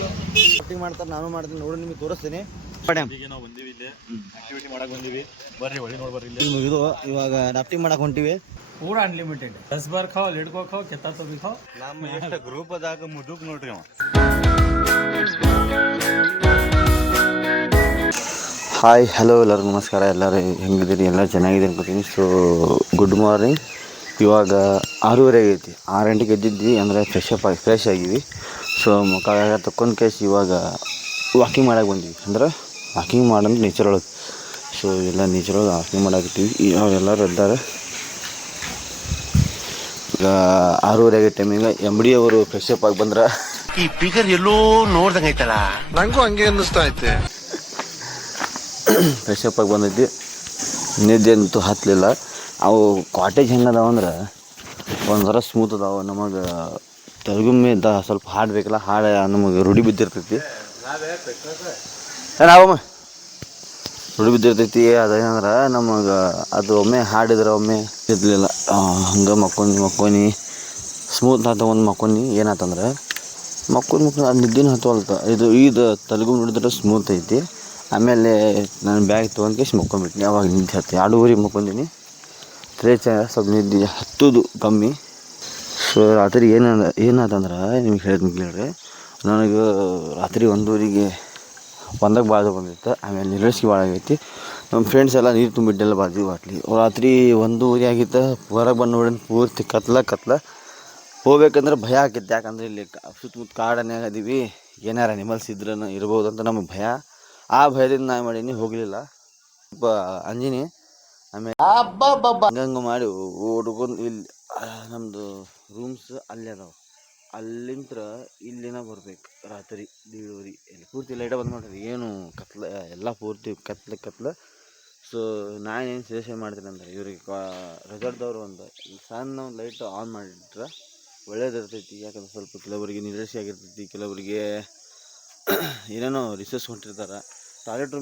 Shooting ಮಾಡ್ತಾರೆ, ನಾನು ಮಾಡ್ತೀನಿ ನೋಡಿ ನಿಮಗೆ ತೋರಿಸ್ತೀನಿ. ನಾವು ಬಂದೀವಿ ಇಲ್ಲಿ ಆಕ್ಟಿವಿಟಿ ಮಾಡಕ್ ಬಂದೀವಿ, ಬರ್ರಿ ಹೊಳಿ ನೋಡಿ ಬರ್ರಿ. ಇದು ಇವಾಗ ರಾಫ್ಟಿಂಗ್ ಮಾಡಕ್ ಹೊಂಟಿವಿ. पूरा अनलिमिटेड 10 बार खाओ, लिडको खाओ, कितना तो भी खाओ. ನಮ್ಮ ಎಷ್ಟು ಗ್ರೂಪ್ ಅದಾಗ ಮುದುಕ್ ನೋಡ್ರಿ ಅವ. ಹಾಯ್ ಹಲೋ ಎಲ್ಲರಿಗೂ ನಮಸ್ಕಾರ. ಎಲ್ಲರೂ ಹೆಂಗಿದ್ದೀರಿ? ಎಲ್ಲ ಚೆನ್ನಾಗಿದೆ ಅನ್ಕೋತೀನಿ. So good morning. ಇವಾಗ 6:30 ಆಗೈತಿ. 6 ಗಂಟೆಗೆ ಎದ್ದಿದ್ವಿ, ಅಂದರೆ ಫ್ರೆಶ್ ಆಗಿವಿ. ಸೊ ಮುಖ ತಕ್ಕೊಂಡು ಕೇಸ್ ಇವಾಗ ವಾಕಿಂಗ್ ಮಾಡಕ್ಕೆ ಬಂದ್ವಿ. ಅಂದ್ರೆ ವಾಕಿಂಗ್ ಮಾಡಂದ್ರೆ ನೇಚರ್ ಒಳಗೆ. ಸೊ ಎಲ್ಲ ನೇಚರ್ ಒಳಗೆ ವಾಕಿಂಗ್ ಮಾಡಾಕತ್ತೀವಿ. ಎಲ್ಲರೂ ಇದ್ದಾರೆ. ಈಗ 6:30 ಆಗೋ ಟೈಮಿಂಗ MD ಅವರು ಫ್ರೆಶಪ್ ಆಗಿ ಬಂದ್ರೆ ಈ ಫಿಗರ್ ಎಲ್ಲೋ ನೋಡ್ದಂಗೆ ಐತಲ್ಲ, ನಂಗೂ ಹಂಗೆ ಅನ್ನಿಸ್ತಾ ಐತೆ. ಫ್ರೆಶಪ್ ಆಗಿ ಬಂದೈತಿ. ನಿದ್ದೆ ಅಂತೂ ಹತ್ತಲಿಲ್ಲ. ಅವು ಕಾಟೇಜ್ ಹೆಂಗದಾವ ಅಂದ್ರೆ ಒಂಥರ ಸ್ಮೂತ್ ಅದಾವ. ನಮಗೆ ತೆಲುಗುಮ್ಮೆ ಸ್ವಲ್ಪ ಹಾಡು ಬೇಕಲ್ಲ, ಹಾಡು ನಮಗೆ ರೂಢಿ ಬಿದ್ದಿರ್ತೈತಿ. ನಾವಮ್ಮ ರೂಢಿ ಬಿದ್ದಿರ್ತೈತಿ. ಅದೇನಂದ್ರೆ ನಮಗೆ ಅದು ಒಮ್ಮೆ ಹಾಡಿದ್ರೆ ಒಮ್ಮೆ ಇರಲಿಲ್ಲ. ಹಂಗೆ ಮಕ್ಕೊನಿ ಸ್ಮೂತ್ ಒಂದು ಮಕ್ಕೊನಿ ಏನಾತಂದ್ರೆ ಮಕ್ಕೊಂಡು ಅದು ನಿದ್ದೆನೂ ಹತ್ತುವಲ್ತ. ಇದು ತೆಲುಗು ನೋಡಿದ್ರೆ ಸ್ಮೂತ್ ಐತಿ. ಆಮೇಲೆ ನಾನು ಬ್ಯಾಗ್ ತೊಗೊಂಡ್ಕೇಸಿ ಮಕ್ಕೊಂಬಿಟ್ಟಿನಿ. ಅವಾಗ ನಿದ್ದೆ ಹತ್ತಿ 2:30 ಮಕ್ಕೊಂದಿನಿ. ಸ್ವಲ್ಪ ನಿದ್ದೆ ಹತ್ತೋದು ಕಮ್ಮಿ. ಸೊ ರಾತ್ರಿ ಏನಾತಂದ್ರೆ ನಿಮ್ಗೆ ಹೇಳ್ರಿ, ನನಗೆ ರಾತ್ರಿ 1:30ಗೆ ಒಂದಾಗ ಬಾಜು ಬಂದಿತ್ತು. ಆಮೇಲೆ ನೀರಳಿಸಿ ಭಾಳ ಆಗೈತಿ. ನಮ್ಮ ಫ್ರೆಂಡ್ಸ್ ಎಲ್ಲ ನೀರು ತುಂಬಿಟ್ಟೆಲ್ಲ ಬಾಜು ಬಾಟ್ಲಿ. ರಾತ್ರಿ 1:30 ಆಗಿತ್ತು. ಹೊರಗೆ ಬಂದು ನೋಡಿ ಪೂರ್ತಿ ಕತ್ಲ ಹೋಗ್ಬೇಕಂದ್ರೆ ಭಯ ಆಕೈತಿ. ಯಾಕಂದ್ರೆ ಇಲ್ಲಿ ಸುತ್ತಮುತ್ತ ಕಾಡನ್ಯಾಗ ಅದೀವಿ, ಏನಾರ ಅನಿಮಲ್ಸ್ ಇದ್ರೆ ಇರ್ಬೋದು ಅಂತ ನಮಗೆ ಭಯ. ಆ ಭಯದಿಂದ ನಾನು ಮಾಡೀನಿ, ಹೋಗಲಿಲ್ಲ. ಸ್ವಲ್ಪ ಅಂಜಿನಿ. ಆಮೇಲೆ ಹಂಗಂಗೆ ಮಾಡಿ ಹುಡ್ಕೊಂಡು ಇಲ್ಲಿ ನಮ್ಮದು ರೂಮ್ಸ್ ಅಲ್ಲೇ ಅದಾವೆ. ಅಲ್ಲಿಂದ ಇಲ್ಲಿನ ಬರ್ಬೇಕು. ರಾತ್ರಿ 1:30 ಇಲ್ಲಿ ಪೂರ್ತಿ ಲೈಟ ಬಂದು ಮಾಡ್ರಿ. ಏನು ಕತ್ಲ ಎಲ್ಲ ಪೂರ್ತಿ ಕತ್ಲ. ಸೊ ನಾನೇನು ಸಜೆಷನ್ ಮಾಡ್ತೀನಿ ಅಂದರೆ ಇವ್ರಿಗೆ ರೆಸಾರ್ಟ್ದವ್ರು ಒಂದು ಸಣ್ಣ ಲೈಟ್ ಆನ್ ಮಾಡಿಟ್ರೆ ಒಳ್ಳೇದಿರ್ತೈತಿ. ಯಾಕಂದ್ರೆ ಸ್ವಲ್ಪ ಕೆಲವರಿಗೆ ನಿರಾಶೆ ಆಗಿರ್ತೈತಿ, ಕೆಲವರಿಗೆ ಏನೇನೋ ರಿಸರ್ಚ್ ಹೊಂಟಿರ್ತಾರೆ. ಟಾಯ್ಲೆಟ್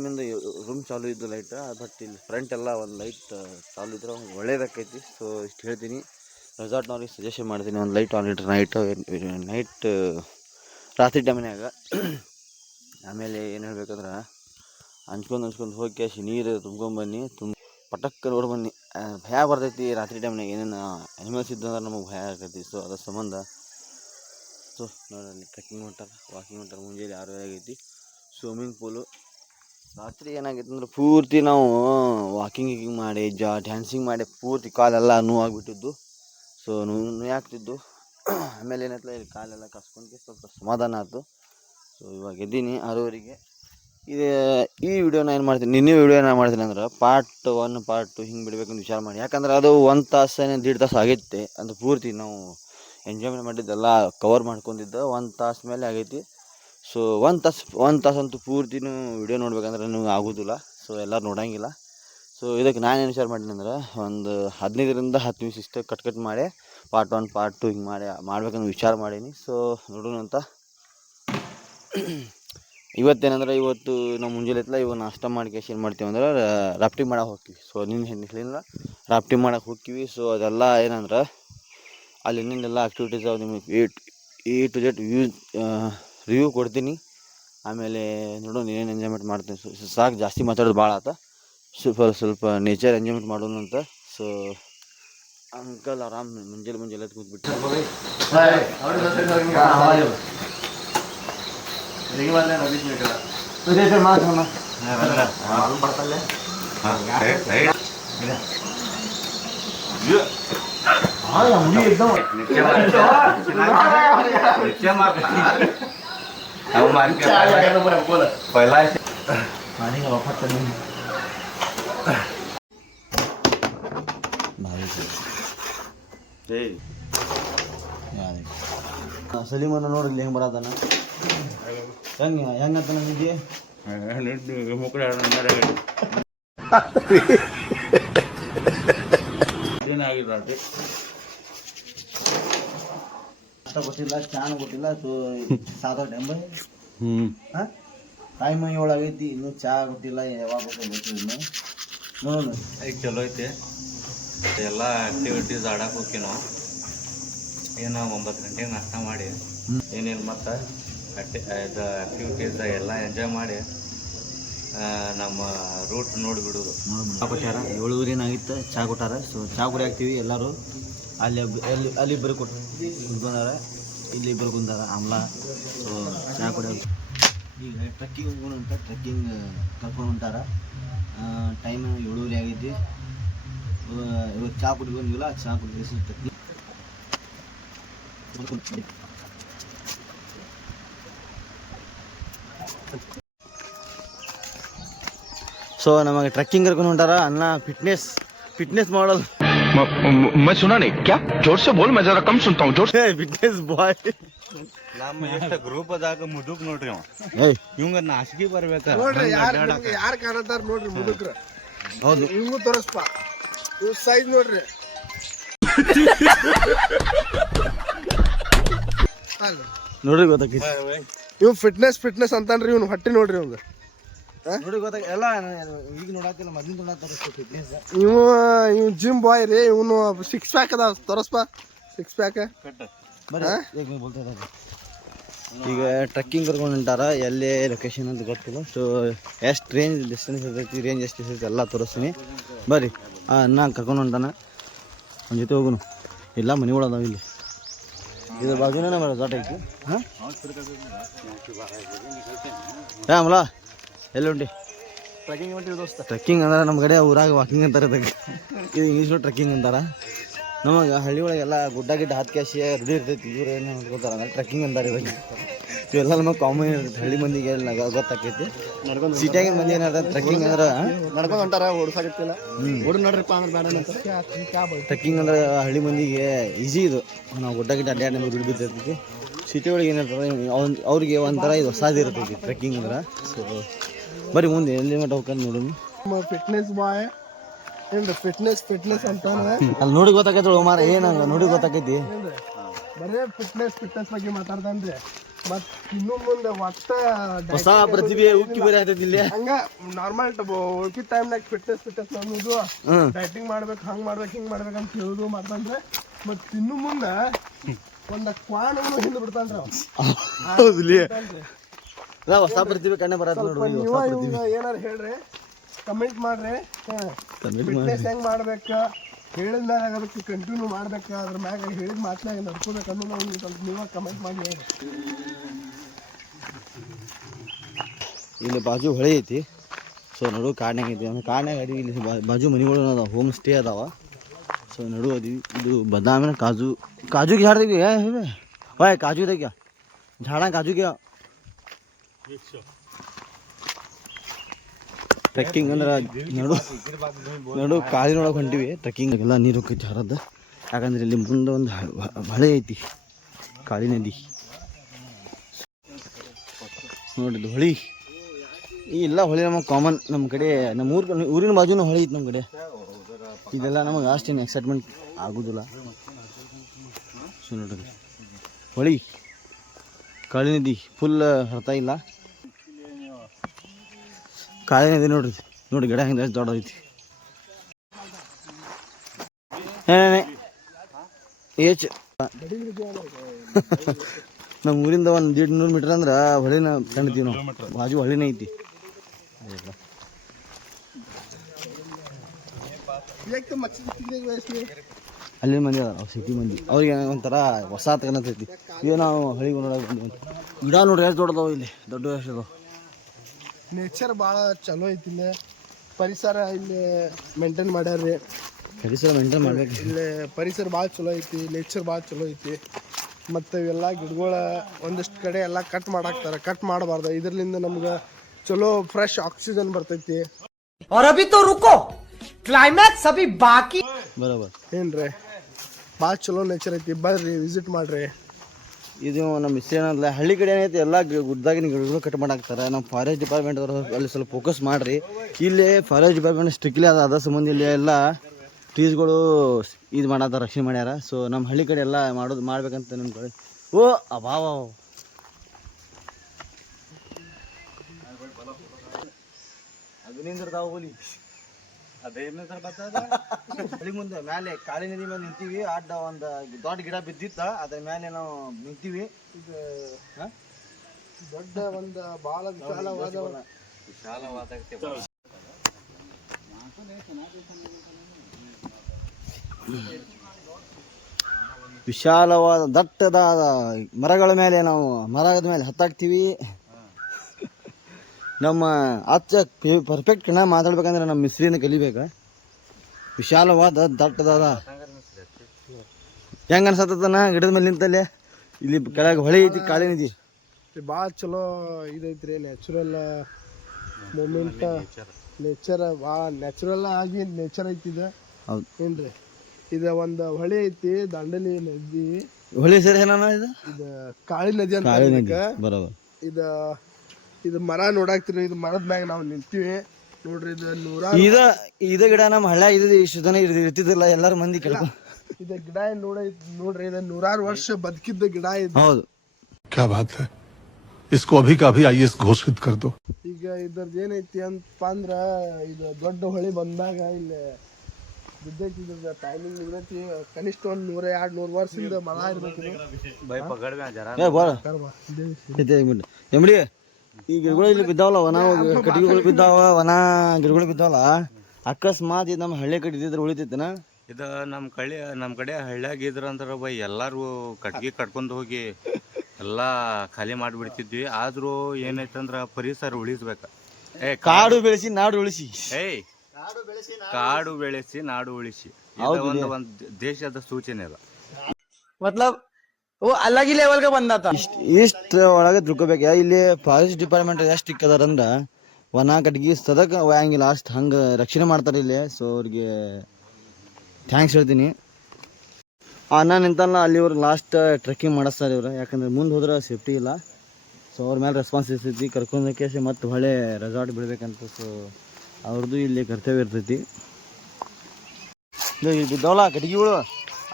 ರೂಮ್ ಚಾಲು ಇದ್ದು ಲೈಟ್, ಬಟ್ ಇಲ್ಲಿ ಫ್ರಂಟ್ ಎಲ್ಲ ಒಂದು ಲೈಟ್ ಚಾಲು ಇದ್ರೆ ಒಳ್ಳೇದಾಕೈತಿ. ಸೊ ಇಷ್ಟು ಹೇಳ್ತೀನಿ. ರೆಸಾರ್ಟ್ನವ್ರಿಗೆ ಸಜೆಷನ್ ಮಾಡ್ತೀನಿ, ಒಂದು ಲೈಟ್ ಆನ್ ಇಟ್ರೆ ನೈಟ್ ರಾತ್ರಿ ಟೈಮ್ನಾಗ. ಆಮೇಲೆ ಏನು ಹೇಳ್ಬೇಕಂದ್ರೆ ಹಂಚ್ಕೊಂಡು ಹೋಗಿ ಕ್ಯಾಶ್ ನೀರು ತುಂಬ್ಕೊಂಬನ್ನಿ. ಪಟಕ್ಕ ನೋಡಿ ಬನ್ನಿ. ಭಯ ಬರ್ತೈತಿ ರಾತ್ರಿ ಟೈಮ್ನಾಗ. ಏನೇನು ಅನಿಮಲ್ಸ್ ಇದ್ದಂದ್ರೆ ನಮಗೆ ಭಯ ಆಗ್ತೈತಿ. ಸೊ ಅದ್ರ ಸಂಬಂಧ ಸೊ ನೋಡಲ್ಲಿ ಟ್ರೆಕ್ಕಿಂಗ್ ಹೊಂಟಾರ, ವಾಕಿಂಗ್ ಹೊಂಟಾರ. ಮುಂಜಾನೆ 6 ಆಗೈತಿ. Swimming pool. ರಾತ್ರಿ ಏನಾಗೈತೆ ಅಂದ್ರೆ ಪೂರ್ತಿ ನಾವು ವಾಕಿಂಗ್ ಮಾಡಿ ಡ್ಯಾನ್ಸಿಂಗ್ ಮಾಡಿ ಪೂರ್ತಿ ಕಾಲೆಲ್ಲ ನೋವಾಗಿಬಿಟ್ಟಿದ್ದು. ಸೊ ನೋಯಾಗ್ತಿದ್ದು. ಆಮೇಲೆ ಏನಾಯ್ತಲ್ಲ, ಇಲ್ಲಿ ಕಾಲೆಲ್ಲ ಕಸ್ಕೊಂಡು ಸ್ವಲ್ಪ ಸಮಾಧಾನ ಆಯ್ತು. ಸೊ ಇವಾಗ ಎದ್ದೀನಿ 6:30ಗೆ. ಈ ವಿಡಿಯೋನ ಏನು ಮಾಡ್ತೀನಿ, ನಿನ್ನೆ ವಿಡಿಯೋನ ಮಾಡ್ತೀನಿ ಅಂದ್ರೆ ಪಾರ್ಟ್ 1 ಪಾರ್ಟ್ 2 ಹಿಂಗೆ ಬಿಡಬೇಕಂತ ವಿಚಾರ ಮಾಡಿ. ಯಾಕಂದ್ರೆ ಅದು 1 ತಾಸು 1.5 ತಾಸು ಆಗೈತೆ. ಅಂದ್ರೆ ಪೂರ್ತಿ ನಾವು ಎಂಜಾಯ್ಮೆಂಟ್ ಮಾಡಿದ್ದೆಲ್ಲ ಕವರ್ ಮಾಡ್ಕೊಂಡಿದ್ದು 1 ತಾಸು ಮೇಲೆ ಆಗೈತಿ. ಸೊ 1 ತಾಸಂತೂ ಪೂರ್ತಿನೂ ವಿಡಿಯೋ ನೋಡ್ಬೇಕಂದ್ರೆ ನಿಮ್ಗೆ ಆಗೋದಿಲ್ಲ. ಸೊ ಎಲ್ಲರೂ ನೋಡೋಂಗಿಲ್ಲ. ಸೊ ಇದಕ್ಕೆ ನಾನೇನು ವಿಚಾರ ಮಾಡೀನಿ ಅಂದ್ರೆ ಒಂದು 15ರಿಂದ 10 ನಿಮಿಷ ಇಷ್ಟೇ ಕಟ್ ಮಾಡಿ ಪಾರ್ಟ್ 1 ಪಾರ್ಟ್ 2 ಹಿಂಗೆ ಮಾಡ್ಬೇಕಂತ ವಿಚಾರ ಮಾಡೀನಿ. ಸೊ ನೋಡೋಣ ಅಂತ. ಇವತ್ತು ನಾವು ಮುಂಜಾನೆ ಇವಾಗ ನಾಷ್ಟ ಮಾಡಿ ಏನು ಮಾಡ್ತೀವಿ ಅಂದ್ರೆ ರಾಫ್ಟಿಂಗ್ ಮಾಡಕ್ಕೆ ಹೋಗ್ತೀವಿ. ಸೊ ನಿನ್ನೆ ರಾಫ್ಟಿಂಗ್ ಮಾಡಕ್ಕೆ ಹೋಗ್ತೀವಿ. ಸೊ ಅದೆಲ್ಲ ಏನಂದ್ರೆ ಅಲ್ಲಿ ಇನ್ನೆಲ್ಲ ಆ್ಯಕ್ಟಿವಿಟೀಸ್ ಅವು ನಿಮಗೆ A to Z ರಿವ್ಯೂ ಕೊಡ್ತೀನಿ. ಆಮೇಲೆ ನೋಡೋಣ ಏನೇನು ಎಂಜಾಯ್ಮೆಂಟ್ ಮಾಡ್ತೀನಿ. ಸೊ ಸಾಕು, ಜಾಸ್ತಿ ಮಾತಾಡೋದು ಭಾಳ ಆತ. ಸ್ವಲ್ಪ ನೇಚರ್ ಎಂಜಾಯ್ಮೆಂಟ್ ಮಾಡೋಣ ಅಂತ. ಸೊ ಅಂಕಲ್ ಆರಾಮ್ ಮುಂಜಾನೆ ಕೂತ್ಬಿಟ್ಟು ಸಲೀಮನ್ನ ನೋಡ್ರಿ ಹೆಂಗೆ ಬರತಾನ, ಹೆಂಗಂತ ನಿಮಗೆ ಗೊತ್ತಿಲ್ಲ, ಚಾನ್ ಗೊತ್ತಿಲ್ಲ. ಸೊ 7 ಟೈಮ್ 7 ಆಗೈತಿ, ಇನ್ನೂ ಚಾ ಗೊತ್ತಿಲ್ಲ, ಯಾವಾಗ ಗೊತ್ತಿಲ್ಲ. ನೋಡೋಣ. ಈಗ ಚಲೋ ಐತೆ. ಎಲ್ಲ ಆಕ್ಟಿವಿಟೀಸ್ ಆಡಕ್ಕೆ ಹೋಗಿ ನಾವು ಏನು 9 ಗಂಟೆಗೆ ನಾಷ್ಟ ಮಾಡಿ ಏನೇನು ಮತ್ತು ಇದು ಆ್ಯಕ್ಟಿವಿಟೀಸ್ ಎಲ್ಲ ಎಂಜಾಯ್ ಮಾಡಿ ನಮ್ಮ ರೂಟ್ ನೋಡಿಬಿಡೋದು. ಚಾ ಕೊಟ್ಟಾರ 7 ಏನಾಗಿತ್ತು, ಚಾ ಕೊಟ್ಟಾರ. ಸೊ ಚಾ ಕುಡಿಯಾಕ್ತೀವಿ ಎಲ್ಲರೂ. ಅಲ್ಲಿ ಇಬ್ಬರು ಕುಂತ್ಕೊಂಡಾರ, ಇಲ್ಲಿ ಇಬ್ಬರು ಕುಂತಾರ ಆಮ್ಲ. ಸೊ ಚಾ ಕುಡಿಯೋ ಈಗ ಟ್ರೆಕ್ಕಿಂಗ್ ಹೋಗೋಣ ಅಂತ ಟ್ರೆಕ್ಕಿಂಗ್ ಕರ್ಕೊಂಡು ಹೊಂಟಾರ. ಟೈಮ್ 7 ಆಗೈತಿ. ಇವತ್ತು ಚಾ ಕುಡಿಕೊಂಡಿಲ್ಲ, ಚಾ ಕುಡಿಸಿ ಟ್ರೆಕ್ಕಿಂಗ್. ಸೊ ನಮಗೆ ಟ್ರೆಕ್ಕಿಂಗ್ ಕರ್ಕೊಂಡು ಹೊಂಟಾರ ಅಣ್ಣ. ಫಿಟ್ನೆಸ್ ಮಾಡಲ್. मैं सुना नहीं क्या, जोर से बोल, मैं जरा कम सुनता हूँ, जोर से. ಫಿಟ್ನೆಸ್ ಬಾಯ್. ನಮ್ಮ ಎಷ್ಟು ಗ್ರೂಪದಾಗ ಮುದುಕ್ ನೋಡ್ರಿ ಅವ. ಇವಂಗ ನಾಚಿಕೆ ಬರ್ಬೇಕ. ಯಾರು ಕಾಣತಾರ ನೋಡ್ರಿ ಮುದುಕ್ರ. ಹೌದು, ಇವಂಗೂ ತೋರಿಸ್ಪ. ಇವ್ ಸೈಜ್ ನೋಡ್ರಿ. ನೋಡ್ರಿ ಗೊತ್ತಾಕೈತಿ. ಇವ್ ಫಿಟ್ನೆಸ್ ಅಂತಾನ್ರಿ. ಇವ್ನು ಹೊಟ್ಟೆ ನೋಡ್ರಿ ಇವಂಗ. ನೋಡಿ ಗೊತ್ತಾಗ ಎಲ್ಲ ಈಗ ನೋಡಾತಿಲ್ಲ, ಮೊದ್ಲಿನ ನೋಡಾತಾರ ಫಿಟ್ನೆಸ್. ಇವ್ ಜಿಮ್ ಬಾಯ್ ರೀ. ಇವನು 6 ಪ್ಯಾಕ್ ಅದಾವ, ತೋರಿಸ್ಪ 6 ಪ್ಯಾಕ್. ಈಗ ಟ್ರೆಕ್ಕಿಂಗ್ ಕರ್ಕೊಂಡು ಹೊಂಟಾರ. ಎಲ್ಲೇ ಲೊಕೇಶನ್ ಅಂತ ಗೊತ್ತಿಲ್ಲ. ಸೊ ಎಷ್ಟು ರೇಂಜ್ ಡಿಸ್ಟೆನ್ಸ್ ಇರ್ತೈತಿ, ರೇಂಜ್ ಎಷ್ಟು ಇರ್ತೈತಿ ಎಲ್ಲ ತೋರಿಸ್ತೀನಿ. ಬರ್ರಿ. ಅಣ್ಣ ಕರ್ಕೊಂಡು ಹೊಂಟಾನ, ಅವ್ನ ಜೊತೆ ಹೋಗುನು. ಎಲ್ಲ ಮನೆಗಳು ಅದಾವ ಇಲ್ಲಿ. ಇದ್ರ ಬಾಜುನೇ ನಮ್ಮ ರೆಸಾರ್ಟ್ ಐತಿ. ಹಾಂ ಅಮಲ ಎಲ್ಲಿ ಉಂಟಿ? ಟ್ರೆಕ್ಕಿಂಗ್ ಹೊಂಟಿವಿ ದೋಸ್ತ. ಟ್ರೆಕ್ಕಿಂಗ್ ಅಂದ್ರೆ ನಮ್ಮ ಕಡೆ ಊರಾಗ ವಾಕಿಂಗ್ ಅಂತಾರೆ. ಇದು ಇಂಗ್ಲೀಷ್ನು ಟ್ರೆಕ್ಕಿಂಗ್ ಅಂತಾರೆ. ನಮಗೆ ಹಳ್ಳಿ ಒಳಗೆಲ್ಲ ಗುಡ್ಡ ಗಿಡ್ಡ ಹತ್ತು ಕ್ಯಾಶಿ ರೂಢಿ ಇರ್ತೈತಿ. ಇವ್ರು ಏನು ಅನ್ಕೋತಾರೆ ಅಂದ್ರೆ ಟ್ರೆಕ್ಕಿಂಗ್ ಅಂತಾರೆ. ಇದಕ್ಕೆ ಇವೆಲ್ಲ ನಮಗೆ ಕಾಮನ್ ಇರ್ತೈತಿ. ಹಳ್ಳಿ ಮಂದಿಗೆ ಗೊತ್ತಾಕೈತಿ. ಸಿಟಿಯಾಗಿನ ಮಂದಿ ಏನಾದ್ರೆ ಟ್ರೆಕ್ಕಿಂಗ್ ಅಂದ್ರೆ ನಡ್ಕೊಂಡು ಹೊಂಟಾರ, ಓಡಿಸಾಕತ್ತಿಲ್ಲ. ಓಡಿ ನೋಡ್ರಿಪ್ಪ ಅಂದ್ರೆ ಬೇಡ. ಟ್ರೆಕ್ಕಿಂಗ್ ಅಂದ್ರೆ ಹಳ್ಳಿ ಮಂದಿಗೆ ಈಸಿ. ಇದು ನಾವು ಗುಡ್ಡ ಗಿಡ್ಡ ಅಡ್ಡಾಡಿ ನಮಗೆ ರೂಢಿ ಬಿದ್ದಿರ್ತೈತಿ. ಸಿಟಿ ಒಳಗೆ ಏನಿರ್ತದೆ ಅವ್ರಿಗೆ ಒಂಥರ ಇದು ಹೊಸಾದಿ ಇರ್ತೈತಿ ಟ್ರೆಕ್ಕಿಂಗ್ ಅಂದ್ರೆ. ಸೊ ಬರೀ ಮುಂದೆ ಎಲ್ಲಿ ಮಟ್ಟ ಹೋಗ್ಕೊಂಡು ನೋಡೋಣ. ಫಿಟ್ನೆಸ್ ಬಾಯ್ ಏನ್ರಿ ಫಿಟ್ನೆಸ್ ಅಂತಾನೆ. ಅಲ್ಲಿ ನೋಡಿ ಗೊತ್ತಾಕೈತಿ ಮಾರ. ಏನು ನೋಡಿ ಗೊತ್ತಾಕೈತಿ. ಬರೇ ಫಿಟ್ನೆಸ್ ಬಗ್ಗೆ ಮಾತಾಡ್ತಾನ್ರಿ. ಮತ್ ಇನ್ನು ಮುಂದೆ ಒಟ್ಟ ಹೊಸ ಪ್ರತಿಭೆ ಉಕ್ಕಿ ಬೇರೆ ಆಗ್ತೈತಿ ಇಲ್ಲಿ. ಹಂಗ ನಾರ್ಮಲ್ ಉಳ್ಕಿದ ಟೈಮ್ನಾಗ ಫಿಟ್ನೆಸ್ ಅನ್ನೋದು, ಡೈಟಿಂಗ್ ಮಾಡ್ಬೇಕು, ಹಂಗ್ ಮಾಡ್ಬೇಕು, ಹಿಂಗ್ ಮಾಡ್ಬೇಕು ಅಂತ ಹೇಳುದು ಮಾತಾಡ್ರೆ. ಮತ್ ಇನ್ನು ಮುಂದೆ ಒಂದ ಕ್ವಾಣನು ಹಿಂದ್ ಬಿಡ್ತಾನ್ರಿ ಅವ. ಹೊಸ ಪ್ರತಿಭೆ ಕಣ್ಣೆ ಬರತ್ತ ನೋಡ್ರಿ. ಏನಾರ ಹೇಳ್ರಿ, ಕಮೆಂಟ್ ಮಾಡ್ರಿ. ಫಿಟ್ನೆಸ್ ಹೆಂಗ್ ಮಾಡ್ಬೇಕ ಹೇಳಿದ್ಮ್ಯಾಗ ಅದಕ್ಕೆ ಕಂಟಿನ್ಯೂ ಮಾಡ್ಬೇಕ, ಅದ್ರ ಮ್ಯಾಗ ಹೇಳಿದ ಮಾತನಾಗ ನಡ್ಕೋಬೇಕು ಅನ್ನೋದು ಸ್ವಲ್ಪ ನೀವ ಕಮೆಂಟ್ ಮಾಡಿ ಹೇಳಿ. ಇಲ್ಲಿ ಬಾಜು ಹೊಳೆ ಐತಿ. ಸೊ ನಡು ಕಾಡ್ನಾಗ ಐತಿ. ಕಾಡ್ನಾಗ ಅಡಿ ಇಲ್ಲಿ ಬಾಜು ಮನೆಗಳು ಅದಾವ, ಹೋಮ್ ಸ್ಟೇ ಅದಾವ. ಸೊ ನಡು ಅದೀವಿ. ಇದು ಬದಾಮಿನ काजू की झाड़ देखिए है भाई, काजू देखिए झाड़ा काजू क्या. ಟ್ರೆಕ್ಕಿಂಗ್ ಅಂದ್ರೆ ನಡು ಕಾಲಿನೊಳಗೆ ಹೊಂಟಿವಿ. ಟ್ರೆಕ್ಕಿಂಗ್ ಎಲ್ಲ ನೀರು ಹೋಗ್ತೈತಿ ಹರದ. ಯಾಕಂದ್ರೆ ಇಲ್ಲಿ ಮುಂದೆ ಒಂದು ಹೊಳೆ ಐತಿ, ಕಾಳಿ ನದಿ ನೋಡಿದ್ದು ಹೊಳಿ. ಈ ಎಲ್ಲ ಹೊಳೆ ನಮಗೆ ಕಾಮನ್. ನಮ್ಮ ಕಡೆ ನಮ್ಮ ಊರಿನ ಬಾಜುನೂ ಹೊಳೆ ಐತಿ ನಮ್ಮ ಕಡೆ. ಇದೆಲ್ಲ ನಮಗೆ ಅಷ್ಟೇನು ಎಕ್ಸೈಟ್ಮೆಂಟ್ ಆಗೋದಿಲ್ಲ. ಸೊ ನೋಡ್ರಿ ಹೊಳಿ, ಕಾಳಿ ನದಿ ಫುಲ್ ಹರ್ತಾ ಇಲ್ಲ. ಕಾಳಿ ನದಿ ನೋಡಿ ಗಿಡ ಹೆಂಗೆ ದೊಡ್ಡದೈತಿ. ನಮ್ಮ ಊರಿಂದ ಒಂದು 150 ಮೀಟರ್ ಅಂದ್ರೆ ಹೊಳಿನ ಕಂಡಿತೀವಿ ನಾವು. ಬಾಜು ಹೊಳಿನ ಐತಿ. ಅಲ್ಲಿ ಮಂದಿ ಅದ ಸಿಟಿ ಮಂದಿ, ಅವ್ರಿಗೆ ಒಂಥರ ಹೊಸ ತಗೊಂಡೈತಿ. ಈಗ ನಾವು ಹಳಿಗೆ ನೋಡೋಕೆ ಬಂದಿವಿ. ಗಿಡ ನೋಡ್ರಿ ಎಷ್ಟು ದೊಡ್ಡದಾವ ಇಲ್ಲಿ, ದೊಡ್ಡ ಎಷ್ಟು ಅದಾವ. ನೇಚರ್ ಭಾಳ ಚಲೋ ಐತಿ ಇಲ್ಲಿ. ಪರಿಸರ ಇಲ್ಲಿ ಮೇಂಟೈನ್ ಮಾಡ್ಯಾರ್ರಿ. ಪರಿಸರ ಮೇಂಟೈನ್ ಮಾಡ್ಬೇಕು. ಇಲ್ಲಿ ಪರಿಸರ ಭಾಳ ಚಲೋ ಐತಿ, ನೇಚರ್ ಭಾಳ ಚಲೋ ಐತಿ. ಮತ್ತು ಇವೆಲ್ಲ ಗಿಡಗಳ ಒಂದಿಷ್ಟು ಕಡೆ ಎಲ್ಲ ಕಟ್ ಮಾಡಾಕ್ತಾರೆ. ಕಟ್ ಮಾಡಬಾರ್ದು. ಇದರಿಂದ ನಮ್ಗೆ ಚಲೋ ಫ್ರೆಶ್ ಆಕ್ಸಿಜನ್ ಬರ್ತೈತಿ. ಕ್ಲೈಮ್ಯಾಕ್ಸ್ ಅಭಿ ಬಾಕಿ. ಬರೋಬರ್ ಏನ್ರಿ ಭಾಳ ಚಲೋ ನೇಚರ್ ಐತಿ. ಬರ್ರಿ ವಿಸಿಟ್ ಮಾಡ್ರಿ. ಇದು ನಮ್ಮ ಏನಂದ್ರೆ ಹಳ್ಳಿ ಕಡೆ ಏನೈತಿ ಎಲ್ಲ ಗುಡ್ಡಾಗಿನ ಗಿಡಗಳು ಕಟ್ ಮಾಡಾಕ್ತಾರೆ. ನಮ್ಮ ಫಾರೆಸ್ಟ್ ಡಿಪಾರ್ಟ್ಮೆಂಟ್ ಅವರು ಅಲ್ಲಿ ಸ್ವಲ್ಪ ಫೋಕಸ್ ಮಾಡಿರಿ. ಇಲ್ಲಿ ಫಾರೆಸ್ಟ್ ಡಿಪಾರ್ಟ್ಮೆಂಟ್ ಸ್ಟ್ರಿಕ್ಟ್ಲಿ ಅದ ಸಂಬಂಧ ಇಲ್ಲಿ ಎಲ್ಲ ಟ್ರೀಸ್ಗಳು ಇದು ಮಾಡತ್ತಾರ, ರಕ್ಷಣೆ ಮಾಡ್ಯಾರ. ಸೊ ನಮ್ಮ ಹಳ್ಳಿ ಕಡೆ ಎಲ್ಲ ಮಾಡ್ಬೇಕಂತ ನಿಮ್ಮ ಕಡೆ. ಓ ಅಭಾವ ಅದರಿಂದ ಹೋಲಿ ಹಳ್ಳಿ ಮುಂದೆ ಮೇಲೆ ಕಾಳಿ ನದಿ ಮೇಲೆ ನಿಂತೀವಿ. ಅಡ್ಡ ಒಂದು ದೊಡ್ಡ ಗಿಡ ಬಿದ್ದಿತ್ತ, ಅದ್ರ ಮೇಲೆ ನಾವು ನಿಂತೀವಿ. ದೊಡ್ಡ ಒಂದು ಬಹಳ ವಿಶಾಲವಾದ ವಿಶಾಲವಾದ ದಟ್ಟದ ಮರಗಳ ಮೇಲೆ ನಾವು ಮರದ ಮೇಲೆ ಹತ್ತಾಕ್ತೀವಿ. ನಮ್ಮ ಪರ್ಫೆಕ್ಟ್ ಕನ್ನಡ ಮಾತಾಡ್ಬೇಕಂದ್ರೆ ನಮ್ಮ ಮಿಸ್ರಿಯಿಂದ ಕಲಿಬೇಕು. ವಿಶಾಲವಾದ ದಟ್ಟದಾದ ಹೆಂಗ ಅನ್ಸತ್ತನ ಗಿಡದ ಮೇಲೆ ನಿಂತಲ್ಲೇ. ಇಲ್ಲಿ ಕೆಳಗೆ ಹೊಳೆ ಐತಿ, ಕಾಳಿ ನದಿ. ಭಾಳ ಚಲೋ ಇದೈತ್ರಿ. ನ್ಯಾಚುರಲ್ ಮೂಮೆಂಟ್, ನೇಚರ್ ಭಾಳ ನ್ಯಾಚುರಲ್ ಆಗಿ ನೇಚರ್ ಐತಿ ಇದು. ಹೌದು ಏನ್ರಿ, ಇದು ಒಂದು ಹೊಳೆ ಐತಿ, ದಂಡಲಿ ನದಿ. ಹೊಳೆ ಸರಿ ಏನ ಇದು? ಇದು ಕಾಳಿ ನದಿ ಅಂತ. ಕಾಳಿ ನದಿ ಬರೋಬರ್. ಇದು ಮರ ನೋಡಾಕ್ತಿರಿ. ಇದು ಮರದ ಮ್ಯಾಗ ನಾವು ನಿಂತೀವಿ ನೋಡ್ರಿ. ಇದು ಇದ ಗಿಡ ನಮ್ಮ ಹಳ್ಳ್ಯಾಗ ಇಷ್ಟು ಜನ ಇರ್ತಿದ್ದಿಲ್ಲ, ಎಲ್ಲಾರು ಮಂದಿ ಕೇಳ್ಕೊ. ಇದು ಗಿಡ ನೋಡ್ರಿ, ಇದು 100 ವರ್ಷ ಬದುಕಿದ್ದ ಗಿಡ ಇದು. ಹೌದು. क्या बात है, इसको अभी का अभी IAS घोषित कर दो. ಈಗ ಇದ್ರದ್ದು ಏನೈತಿ ಅಂತಪ್ಪ ಅಂದ್ರ, ಇದು ದೊಡ್ಡ ಹೊಳಿ ಬಂದಾಗ ಇಲ್ಲಿ ಬಿದ್ದೈತಿ. ಇದ್ರ ಟೈಮಿಂಗ್ ನಿಂದೈತಿ. ಕನಿಷ್ಠ ಒಂದು 100-200 ವರ್ಷದಿಂದ ಮರ ಇರ್ಬೇಕು. ಎಮ್ಡಿ ಈ ಗಿಡಗಳು ಇಲ್ಲಿ ಬಿದ್ದಾವಲ್ಲ, ವನ ಕಟ್ಟಿಗೆಗಳು ಬಿದ್ದಾವ, ವನ ಗಿಡಗಳು ಬಿದ್ದಾವಲ್ಲ. ಅಕಸ್ಮಾತ್ ಇದು ನಮ್ಮ ಹಳ್ಳಿ ಕಡೆ ಇದ್ದಿದ್ರೆ ಉಳಿತೈತನ? ಇದು ನಮ್ಮ ಕಡೆ ಹಳ್ಳ್ಯಾಗ ಇದ್ರಂದ್ರ ಎಲ್ಲಾರು ಕಟ್ಗಿ ಕಟ್ಕೊಂಡು ಹೋಗಿ ಎಲ್ಲಾ ಖಾಲಿ ಮಾಡಿಬಿಡ್ತಿದ್ವಿ. ಆದ್ರೂ ಏನೈತಂದ್ರ ಪರಿಸರ ಉಳಿಸ್ಬೇಕ. ಕಾಡು ಬೆಳೆಸಿ ನಾಡು ಉಳಿಸಿ. ಕಾಡು ಬೆಳೆಸಿ ನಾಡು ಉಳಿಸಿ ಒಂದು ದೇಶದ ಸೂಚನೆ ಅದ. मतलब वो अलग ही लेवल का बंदा था. ಇಷ್ಟ ಒಳಗೆ ತಿಳ್ಕೊಬೇಕ. ಇಲ್ಲಿ ಫಾರೆಸ್ಟ್ ಡಿಪಾರ್ಟ್ಮೆಂಟ್ ಎಷ್ಟು ಇಕ್ಕದಾರಂದ್ರ ವನ ಕಟ್ಗಿ ಸದಕ ಒಯ್ಯಂಗಿಲ್ಲ, ಅಷ್ಟು ಹಂಗೆ ರಕ್ಷಣೆ ಮಾಡ್ತಾರೆ ಇಲ್ಲಿ. ಸೊ ಅವ್ರಿಗೆ ಥ್ಯಾಂಕ್ಸ್ ಹೇಳ್ತೀನಿ. ಅಣ್ಣ ನಿಂತಲ್ಲ ಅಲ್ಲಿ ಇವ್ರು ಲಾಸ್ಟ್ ಟ್ರೆಕ್ಕಿಂಗ್ ಮಾಡಿಸ್ತಾರೆ ಇವ್ರು, ಯಾಕಂದ್ರೆ ಮುಂದೆ ಹೋದ್ರೆ ಸೇಫ್ಟಿ ಇಲ್ಲ. ಸೊ ಅವ್ರ ಮೇಲೆ ರೆಸ್ಪಾನ್ಸ್ ಇರ್ತೈತಿ, ಕರ್ಕೊಂಡೋಕೆ ಮತ್ತು ಹೊಳೆ ರೆಸಾರ್ಟ್ ಬಿಡ್ಬೇಕಂತ. ಸೊ ಅವ್ರದ್ದು ಇಲ್ಲಿ ಕರ್ತವ್ಯ ಇರ್ತೈತಿ. ಇಲ್ಲಿ ಬಿದ್ದವಲ್ಲ ಕಟ್ಗಿಗಳು,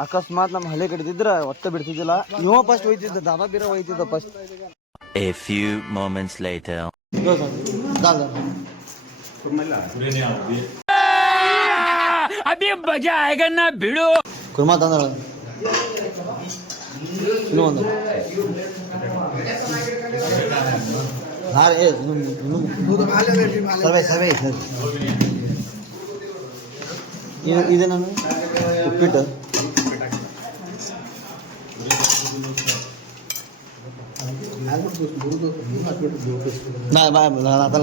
ಅಕಸ್ಮಾತ್ ನಮ್ಮ ಹಳೆ ಕಟ್ಟಿದ್ರೆ ಒತ್ತ ಬಿಡ್ತಿದ್ದಿಲ್ಲ. ಇವ ಫಸ್ಟ್ ಒಯ್ತಿದ್ದ, ದಾದಾ ಬೀರ ಒಯ್ತಿದ್ದ first. A few moments later. अभी मजा आएगा ना भिड़ो. ಕುರ್ಮಾ ತಂದಳ ಇನ್ನೂ ಒಂದು ಸರ್ವೇ ಇದೆ. ನಾನು ಉಪ್ಪಿಟ್ಟು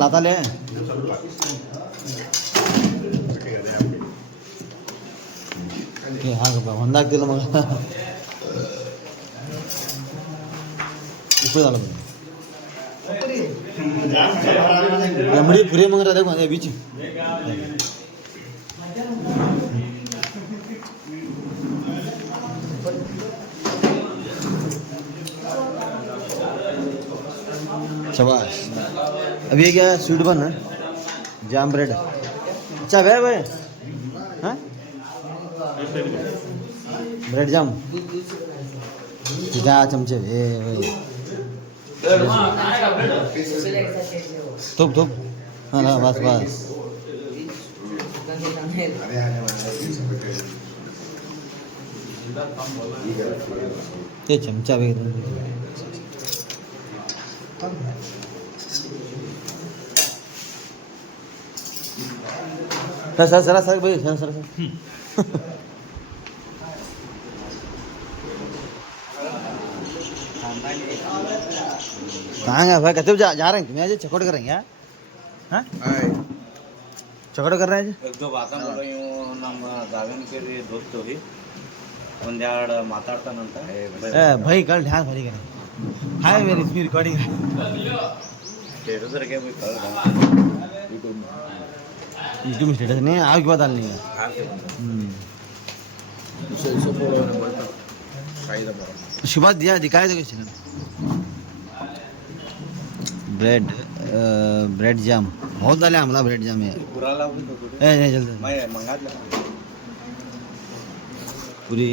लाताले ಒಂದಾಗ್ತಿಲ್ಲ ಮಗ. ಉಪ್ಪು ಎಮ್ಮಡಿ ಪುರಿ ಮಂಗ್ರ ಅದೇ ಬೀಚ್. शाबाश. अभी क्या स्वीट बन है, जाम ब्रेड. अच्छा है भाई. हाँ ब्रेड जाम जा चमचे. थुप थुप. हाँ ना बस बस. ये चमचा भी सर सर सर भाई सर सर कहाँ गया भाई? कहते जा रहे हैं मैं चकोट कर रहे हैं. हाँ चकोट कर रहे हैं. एक दो बात बोल रही हूँ. ನಮ್ಮ ದಾವನ್ ಕೇರಿ ದೋಸ್ತ ಹೋಗಿ ಒಂದೆರಡು ಮಾತಾಡ್ತಾನಂತ. भाई कल ध्यान भरी करें. हाय मेरी इसमें रिकॉर्डिंग है. यूट्यूब में स्टेटस नहीं आगे बात डालनी है. शुभा दिया दिखाए दो किसी ने. ब्रेड जाम बहुत डाले हमला. ब्रेड जाम है नहीं जल्दी पूरी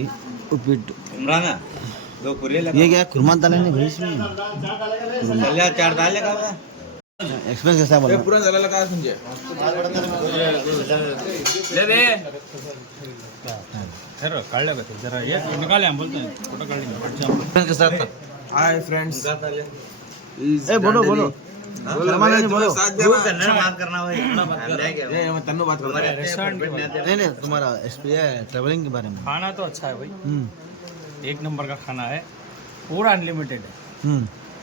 उपीट. इमरान दो पूरी ये क्या कुरमा डाले नहीं भाई इसमें. चार डाले का एक्सप्रेस कैसा बोला पूरा जला लगा समझे ले रे सर काढ लागत जरा ये निकाले हम बोलते हैं फोटो काढ लेंगे. कैसा था? Hi friends. बोलो बोलो नहीं नहीं तुम्हारा ट्रैवलिंग के बारे में। खाना तो अच्छा है भाई, एक नंबर का खाना है, पूरा अनलिमिटेड है।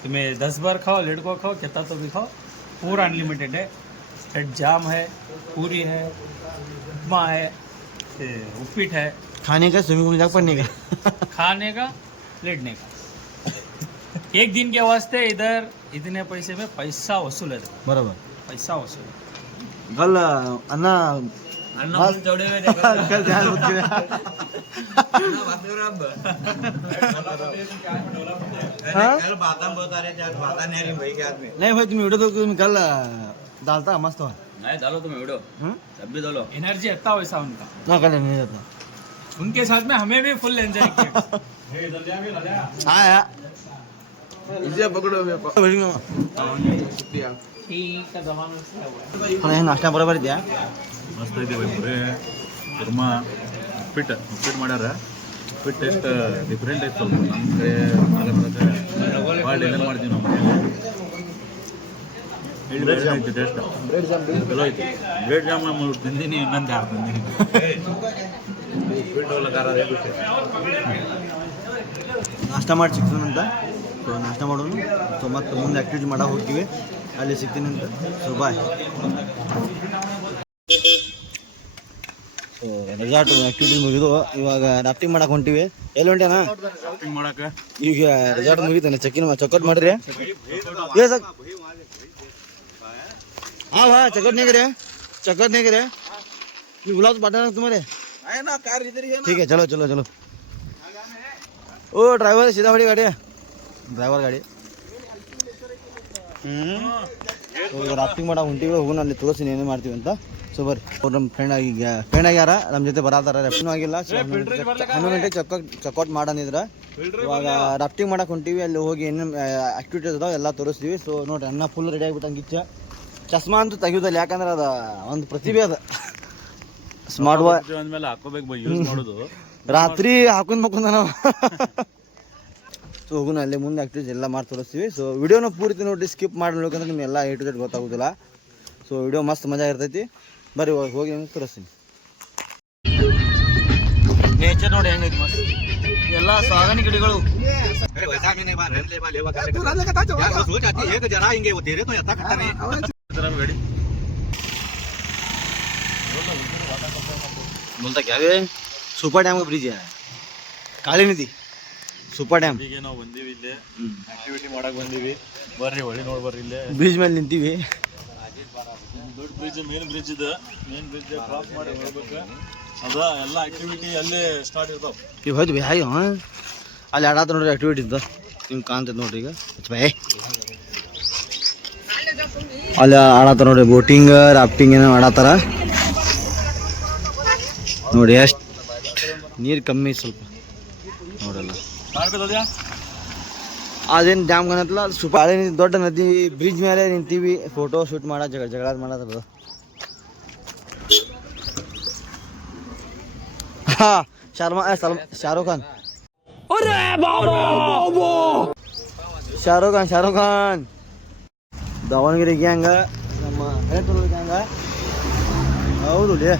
तुम्हें 10 बार खाओ, लेट को खाओ, कितना तो भी खाओ, पूरा अनलिमिटेड है। ब्रेड जाम है, पूरी है, उपमा है, उपीट है, खाने का स्विमिंग पूल जाकर पढ़ने का खाने का, लेटने का। एक दिन के वास्ते इधर इतने पैसे में पैसा वसूल है, बरोबर। पैसा वसूल है। कल अन्ना कल ध्यान नहीं भाई तुम्हें वीडियो तो तुम्हें कल डालता मस्त हो नहीं डालो तुम वीडियो, जब भी डालो। एनर्जी आता वैसा उनका ना कल नहीं जाता। उनके साथ में हमें भी फुल एंजॉय किया। हाँ नाश्ता बरोबर ಇದೆಯಾ? ಮಸ್ತ್ ಐತೆ ಬೈ, ಪುರಿ ಕುರ್ಮಾ ಉಪ್ಪಿಟ್ಟು ಮಾಡ್ಯಾರ. ಉಪ್ಪಿಟ್ಟು ಟೇಸ್ಟ್ ಡಿಫ್ರೆಂಟ್ ಐತೆ ಸ್ವಲ್ಪ. ನಮ್ಮ ಕಡೆ ಭಾಳ ಡಿಲೇ ಮಾಡ್ತೀವಿ ನಾವು ಐತಿ ಟೇಸ್ಟ್ ಚಲೋ ಐತಿ. ಬ್ರೆಡ್ ಜಾಮ್ ತಿಂದೀನಿ, ಇನ್ನೊಂದು ಯಾರು ತಿಂದೀನಿ. ಉಪ್ಪಿಟ್ಟು ಲಗಾರ ನಾಷ್ಟ ಮಾಡಿ ಸಿಗ್ತೀನಿ ಅಂತ. ಸೊ ನಾಷ್ಟ ಮಾಡೋಣ. ಸೊ ಮತ್ತೆ ಮುಂದೆ ಆ್ಯಕ್ಟಿವಿಟಿ ಮಾಡೋ ಹೋಗ್ತೀವಿ, ಅಲ್ಲಿ ಸಿಗ್ತೀನಿ ಅಂತ. So bye. So resort activity ಮುಗಿದು ಇವಾಗ ರಾಫ್ಟಿಂಗ್ ಮಾಡಕ್ಕೆ ಹೊಂಟಿವಿ. ಎಲ್ಲಿ ಹೊಂಟೇನಾ? ಶಾಪಿಂಗ್ ಮಾಡಕ್ಕೆ ಈಗ ರೆಸಾರ್ಟ್ ಮುಗಿತಾನೆ, ಚೆಕ್ಔಟ್ ಮಾಡಿರಿ. ಏ ಸರ್ हाँ हाँ चेकआउट नहीं करे, चेकआउट नहीं करे। ये बुलाओ तो पार्टनर तुम्हारे आए ना, कार इधर ही है ना। ठीक है चलो चलो चलो। ओ ड्राइवर सीधा बड़ी गाड़ी है, ड्राइवर गाड़ी। ರಾಫ್ಟಿಂಗ್ ಮಾಡೋ ಹೊಂಟಿವಿ, ಹೋಗೋಣ ಅಲ್ಲಿ ತೋರಿಸ್ತೀನಿ ಏನೇ ಮಾಡ್ತೀವಿ ಅಂತ. ಸೊ ಬರ್ರಿ. ಅವ್ರು ನಮ್ಮ ಫ್ರೆಂಡ್ ಆಗ್ಯಾರ, ನಮ್ಮ ಜೊತೆ ಬರತ್ತಾರ. ರಾಫ್ಟಿಂಗ್ ಆಗಿಲ್ಲ, 11 ಗಂಟೆ ಚೆಕ್ಔಟ್ ಮಾಡಂದಿದ್ರ. ಇವಾಗ ರಾಫ್ಟಿಂಗ್ ಮಾಡಕ್ಕೆ ಹೊಂಟಿವಿ, ಅಲ್ಲಿ ಹೋಗಿ ಏನೇನು ಆ್ಯಕ್ಟಿವಿಟೀಸ್ ಅದಾವೆ ಎಲ್ಲ ತೋರಿಸ್ತೀವಿ. ಸೊ ನೋಡ್ರಿ, ಅನ್ನ ಫುಲ್ ರೆಡಿ ಆಗಿಬಿಟ್ಟಂಗೆ ಇಚ್ಛ. ಚಸ್ಮಾ ಅಂತೂ ತೆಗಿಯೋದಲ್ಲ, ಯಾಕಂದ್ರೆ ಅದು ಒಂದು ಪ್ರತಿಭೆ ಅದ. ಸ್ಮಾರ್ಟ್ ವಾಚ್ ಅಂದ್ಮೇಲೆ ಹಾಕೋಬೇಕು ಬೈ, ಯೂಸ್ ಮಾಡೋದು. ರಾತ್ರಿ ಹಾಕೊಂಡ್ ಮಕ್ಕೊಂಡ ನಾವು. ಸೊ ಹೋಗೋಣ, ಅಲ್ಲಿ ಮುಂದೆ ಆ್ಯಕ್ಟಿವಿಟೀಸ್ ಎಲ್ಲ ಮಾಡಿ ತೋರಿಸ್ತೀವಿ. ಸೊ ವಿಡಿಯೋನ ಪೂರ್ತಿ ನೋಡಿ, ಸ್ಕಿಪ್ ಮಾಡಿ ನೋಡ್ಬೇಕಂದ್ರೆ ನಿಮ್ಗೆಲ್ಲ A to Z ಗೊತ್ತಾಗೋದಿಲ್ಲ. ಸೊ ವಿಡಿಯೋ ಮಸ್ತ್ ಮಜಾ ಇರ್ತೈತಿ. ಬರ್ರಿ ಹೋಗಿ ಹೆಂಗೆ ತೋರಿಸ್ತೀನಿ. ನೇಚರ್ ನೋಡಿ ಹೆಂಗೈತಿ ಮಸ್ತ್. ಎಲ್ಲ ಸಾಗಣೆ ಗಿಡಗಳು. बोलता क्या है? सुपर डैम का ब्रिज है, काली नदी सुपर डैम. ಈಗ ನಾವು ಬಂದೀವಿ, ಇಲ್ಲೇ ಆಕ್ಟಿವಿಟಿ ಮಾಡಕ್ ಬಂದೀವಿ. ಬರ್ರಿ ಹೊಳಿ ನೋಡಿ ಬರ್ರಿ, ಇಲ್ಲೇ ಬ್ರಿಡ್ಜ್ ಮೇಲೆ ನಿಂತೀವಿ. ದೊಡ್ಡ ಬ್ರಿಡ್ಜ್, ಮೇನ್ ಬ್ರಿಡ್ಜ್ ಇದೆ. ಮೇನ್ ಬ್ರಿಡ್ಜ್ ಕ್ರಾಸ್ ಮಾಡಿ ಹೋಗ್ಬೇಕು. ಅದ ಎಲ್ಲ ಆಕ್ಟಿವಿಟಿ ಅಲ್ಲೇ ಸ್ಟಾರ್ಟ್ ಇರ್ತಾವ. ಈಗ ಹೋಯ್ತು ಭಯ ಅಲ್ಲಿ ಆಡಾತ ನೋಡ್ರಿ ಆಕ್ಟಿವಿಟಿ ಇದ್ದ ನಿಮ್ಗೆ ಕಾಣ್ತೈತೆ ನೋಡ್ರಿ. ಈಗ ಭಯ ಅಲ್ಲಿ ಆಡಾತ ನೋಡ್ರಿ, ಬೋಟಿಂಗ್ ರಾಫ್ಟಿಂಗ್ ಏನೋ ಆಡತ್ತಾರ ನೋಡಿ. ಎಷ್ಟು ನೀರು ಕಮ್ಮಿ ಸ್ವಲ್ಪ ನೋಡಲ್ಲ. ಅದೇನು ಡ್ಯಾಮ್ ಕಾಣತ್ತಲ್ಲ, ಅದು ಸ್ವಲ್ಪ ಹಳೆ ದೊಡ್ಡ ನದಿ. ಬ್ರಿಡ್ಜ್ ಮೇಲೆ ನಿಂತೀವಿ, ಫೋಟೋ ಶೂಟ್ ಮಾಡೋ ಜಗಳ ಮಾಡೋದು. ಹಾಂ ಶಾರುಖ್ ಖಾನ್ ಶಾರುಖ್ ಖಾನ್ ದಾವಣಗೆರೆ ಗ್ಯಾಂಗ, ನಮ್ಮ ಹಳೆತೂರು ಗ್ಯಾಂಗ. ಹೌದು ಲೇ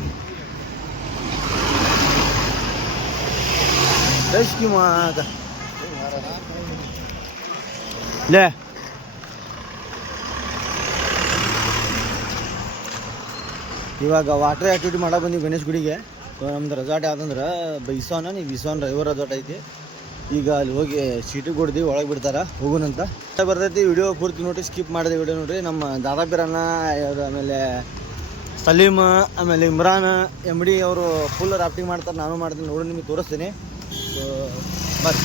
ಮಾತ ಲೇ. ಇವಾಗ ವಾಟರ್ ಆ್ಯಕ್ಟಿವಿಟಿ ಮಾಡಕ್ಕೆ ಬಂದೀವಿ ಗಣೇಶ್ ಗುಡಿಗೆ. ನಮ್ದು ರೆಸಾರ್ಟ್ ಯಾವ್ದಂದ್ರೆ ಬೈಸಾನ, ನೀವು ವಿಸಾನ್ ರೈವರ್ ರೆಸಾರ್ಟ್ ಐತಿ. ಈಗ ಅಲ್ಲಿ ಹೋಗಿ ಸೀಟಿಗೆ ಕೊಡ್ತೀವಿ, ಒಳಗೆ ಬಿಡ್ತಾರೆ, ಹೋಗೋಣಂತ ಬರ್ತೈತಿ. ವಿಡಿಯೋ ಪೂರ್ತಿ ನೋಡಿ, ಸ್ಕಿಪ್ ಮಾಡಿದೆ ವಿಡಿಯೋ ನೋಡ್ರಿ. ನಮ್ಮ ದಾದಾಪೀರಣ್ಣ, ಆಮೇಲೆ ಸಲೀಮ್, ಆಮೇಲೆ ಇಮ್ರಾನ್ MD ಅವರು ಫುಲ್ ರಾಫ್ಟಿಂಗ್ ಮಾಡ್ತಾರೆ, ನಾನು ಮಾಡ್ತೀನಿ. ನೋಡಿ ನಿಮಗೆ ತೋರಿಸ್ತೀನಿ. ಸೊ ಬರ್ರಿ.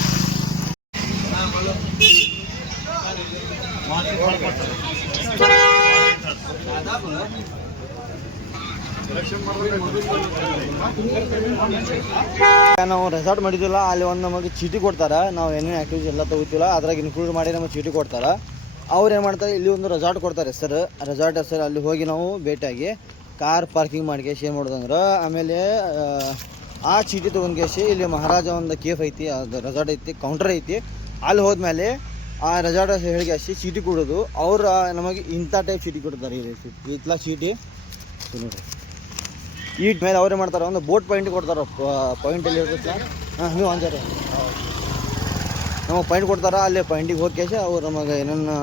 ನಾವು ರೆಸಾರ್ಟ್ ಮಾಡಿದ್ವಿಲ್ಲ, ಅಲ್ಲಿ ಒಂದು ನಮಗೆ ಚೀಟಿ ಕೊಡ್ತಾರೆ. ನಾವು ಏನೇನು ಆ್ಯಕ್ಟಿವಿಟೀಸ್ ಎಲ್ಲ ತಗೋತೀವಲ್ಲ ಅದ್ರಾಗ ಇನ್ಕ್ಲೂಡ್ ಮಾಡಿ ನಮಗೆ ಚೀಟಿ ಕೊಡ್ತಾರೆ. ಅವ್ರು ಏನು ಮಾಡ್ತಾರೆ, ಇಲ್ಲಿ ಒಂದು ರೆಸಾರ್ಟ್ ಕೊಡ್ತಾರೆ ಹೆಸರು, ರೆಸಾರ್ಟ್ ಹೆಸರು. ಅಲ್ಲಿ ಹೋಗಿ ನಾವು ಭೇಟಿಯಾಗಿ ಕಾರ್ ಪಾರ್ಕಿಂಗ್ ಮಾಡ್ಕೇಸಿ ಏನು ಮಾಡೋದಂದ್ರೆ, ಆಮೇಲೆ ಆ ಚೀಟಿ ತೊಗೊಂಡ್ಕೇಸಿ ಇಲ್ಲಿ ಮಹಾರಾಜ ಒಂದು ಕೇಫ್ ಐತಿ, ಅದು ರೆಸಾರ್ಟ್ ಐತಿ, ಕೌಂಟರ್ ಐತಿ. ಅಲ್ಲಿ ಹೋದ್ಮೇಲೆ ಆ ರೆಸಾರ್ಟ್ ಹೇಳಿಕೆ ಅಷ್ಟೇ ಚೀಟಿ ಕೊಡೋದು. ಅವ್ರು ನಮಗೆ ಇಂಥ ಟೈಪ್ ಚೀಟಿ ಕೊಡ್ತಾರೆ. ಇತ್ಲ ಚೀಟಿ ನೋಡಿರಿ, ಈ ಮೇಲೆ ಅವರೇ ಮಾಡ್ತಾರೆ. ಒಂದು ಬೋಟ್ ಪಾಯಿಂಟ್ ಕೊಡ್ತಾರೆ, ಪಾಯಿಂಟಲ್ಲಿ ಇರ್ತೈತೆ. ನೀವು ಅಂಜಾರೆ ನಮಗೆ ಪಾಯಿಂಟ್ ಕೊಡ್ತಾರೆ. ಅಲ್ಲೇ ಪಾಯಿಂಟಿಗೆ ಹೋಗಿ ಕೇಶ ಅವ್ರು ನಮಗೆ ಏನೇನು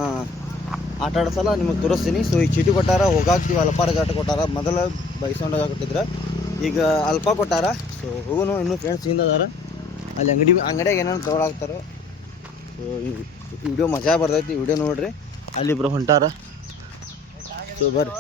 ಆಟ ಆಡಿಸಲ್ಲ ನಿಮಗೆ ತೋರಿಸ್ತೀನಿ. ಸೊ ಈ ಚೀಟಿ ಕೊಟ್ಟಾರ, ಹೋಗಾಕ್ತೀವಿ. ಅಲ್ಪ ರೆಸಾರ್ಟ್ ಕೊಟ್ಟಾರ. ಮೊದಲು ಬೈಸೊಂಡಾಗ ಕೊಟ್ಟಿದ್ರೆ, ಈಗ ಅಲ್ಪ ಕೊಟ್ಟಾರ. ಸೊ ಹೋಗೋನು ಇನ್ನೂ ಫ್ರೆಂಡ್ಸ್ ಹಿಂದೆ ಅದಾರ. ಅಲ್ಲಿ ಅಂಗಡಿಯಾಗ ಏನೇನು ತೊಗೊಳಾಗ್ತಾರೋ. ಸೊ ಈ ವಿಡಿಯೋ ಮಜಾ ಬರ್ತೈತಿ, ವಿಡಿಯೋ ನೋಡಿರಿ. ಅಲ್ಲಿ ಇಬ್ಬರು ಹೊಂಟಾರ. ಸೊ ಬರ್ರಿ.